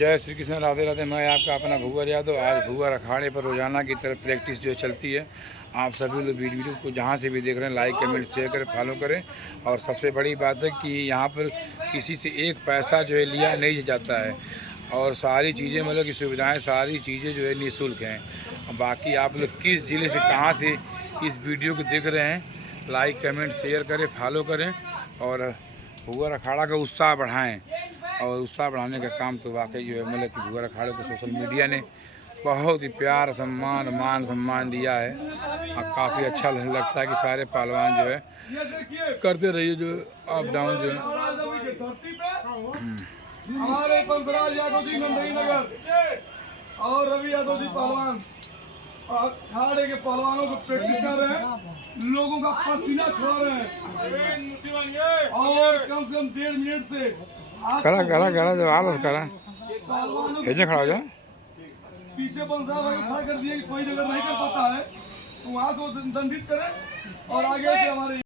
जय श्री कृष्ण, राधे राधे। मैं आपका अपना भूवर यादव। आज भूवर अखाड़े पर रोजाना की तरह प्रैक्टिस जो चलती है, आप सभी लोग वीडियो को जहाँ से भी देख रहे हैं लाइक कमेंट शेयर करें, फॉलो करें। और सबसे बड़ी बात है कि यहाँ पर किसी से एक पैसा जो है लिया नहीं जाता है और सारी चीज़ें मतलब की सुविधाएं सारी चीज़ें जो है निःशुल्क हैं। बाकी आप लोग किस ज़िले से कहाँ से इस वीडियो को देख रहे हैं, लाइक कमेंट शेयर करें, फॉलो करें और भूवर अखाड़ा का उत्साह बढ़ाएँ। और उत्साह बढ़ाने का काम तो वाकई जो है मतलब कि भूवर अखाड़े को सोशल मीडिया ने बहुत ही प्यार सम्मान मान सम्मान दिया है और काफ़ी अच्छा लगता है कि सारे पहलवान जो है करते रहिए जो अप डाउन जो है। हमारे पंसराज यादव जी नंदईनगर और रवि यादव जी पहलवान अखाड़े के पहलवानों को प्रैक्टिस कर रहे हैं, लोगों का पसीना छोड़ रहे हैं और कम से कम 1.5 मिनट से करा करा करा जब आलस करा हेजे खड़ा हो जा। पीछे पंसराज भाई खड़ा कर दिए कि कोई जगह नहीं कर पाता है तो वहाँ से वो दंडित करें और आगे से हमारे